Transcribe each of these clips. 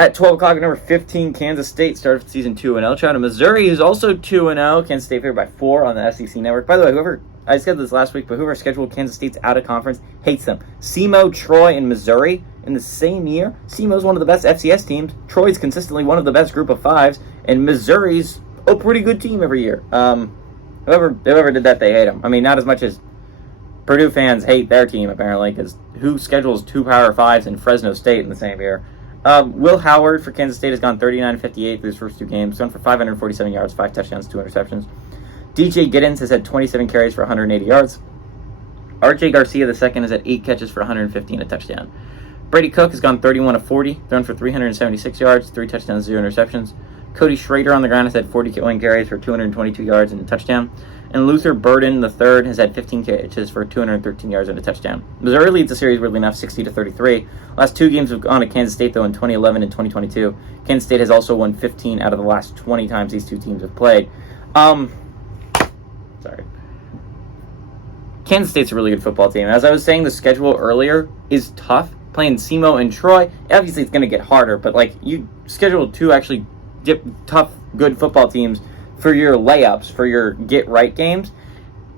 At 12 o'clock, number 15, Kansas State started season 2-0. Shout out to Missouri, who's also 2-0. Kansas State favored by 4 on the SEC network. By the way, I said this last week, but whoever scheduled Kansas State's out of conference hates them. SEMO, Troy, and Missouri in the same year. SEMO's one of the best FCS teams. Troy's consistently one of the best group of fives. And Missouri's a pretty good team every year. Whoever did that, they hate them. I mean, not as much as Purdue fans hate their team, apparently, because who schedules 2 Power 5s in Fresno State in the same year? Will Howard for Kansas State has gone 39-58 through his first 2 games. Gone for 547 yards, 5 touchdowns, 2 interceptions. DJ Giddens has had 27 carries for 180 yards. RJ Garcia II has had 8 catches for 115 and a touchdown. Brady Cook has gone 31-40, thrown for 376 yards, 3 touchdowns, 0 interceptions. Cody Schrader on the ground has had 41 carries for 222 yards and a touchdown. And Luther Burden III has had 15 catches for 213 yards and a touchdown. Missouri leads the series, weirdly enough, 60-33. Last 2 games have gone to Kansas State, though, in 2011 and 2022. Kansas State has also won 15 out of the last 20 times these 2 teams have played. Sorry. Kansas State's a really good football team. As I was saying, the schedule earlier is tough. Playing SEMO and Troy, obviously it's going to get harder, but you schedule 2 actually tough, good football teams for your layups, for your get-right games.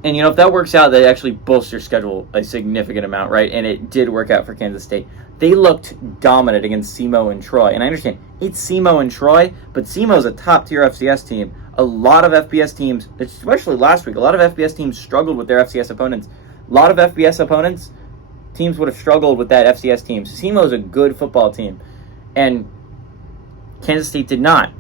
And, if that works out, that actually boosts your schedule a significant amount, right? And it did work out for Kansas State. They looked dominant against SEMO and Troy. And I understand, it's SEMO and Troy, but SEMO's a top-tier FCS team. A lot of FBS teams, especially last week, a lot of FBS teams struggled with their FCS opponents. A lot of FBS opponents, teams would have struggled with that FCS team. SEMO's a good football team. And Kansas State did not.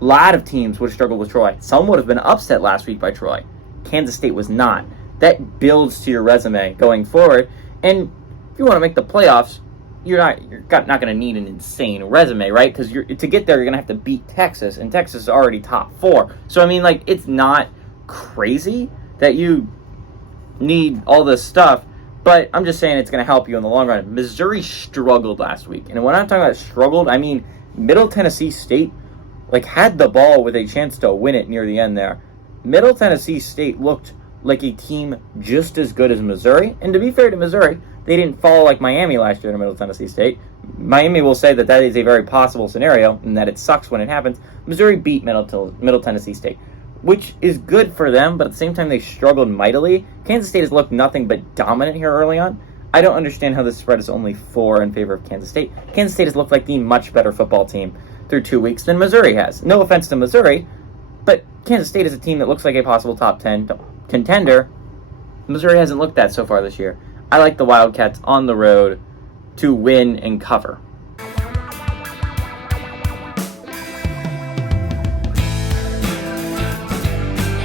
A lot of teams would have struggled with Troy. Some would have been upset last week by Troy. Kansas State was not. That builds to your resume going forward. And if you want to make the playoffs, you're not going to need an insane resume, right? Because to get there, you're going to have to beat Texas, and Texas is already top 4. So, I mean, it's not crazy that you need all this stuff, but I'm just saying it's going to help you in the long run. Missouri struggled last week. And when I'm talking about struggled, I mean Middle Tennessee State had the ball with a chance to win it near the end there. Middle Tennessee State looked like a team just as good as Missouri. And to be fair to Missouri, they didn't fall like Miami last year to Middle Tennessee State. Miami will say that is a very possible scenario and that it sucks when it happens. Missouri beat Middle Tennessee State, which is good for them, but at the same time they struggled mightily. Kansas State has looked nothing but dominant here early on. I don't understand how this spread is only 4 in favor of Kansas State. Kansas State has looked like the much better football team through 2 weeks than Missouri has. No offense to Missouri, but Kansas State is a team that looks like a possible top 10 contender. Missouri hasn't looked that so far this year. I like the Wildcats on the road to win and cover.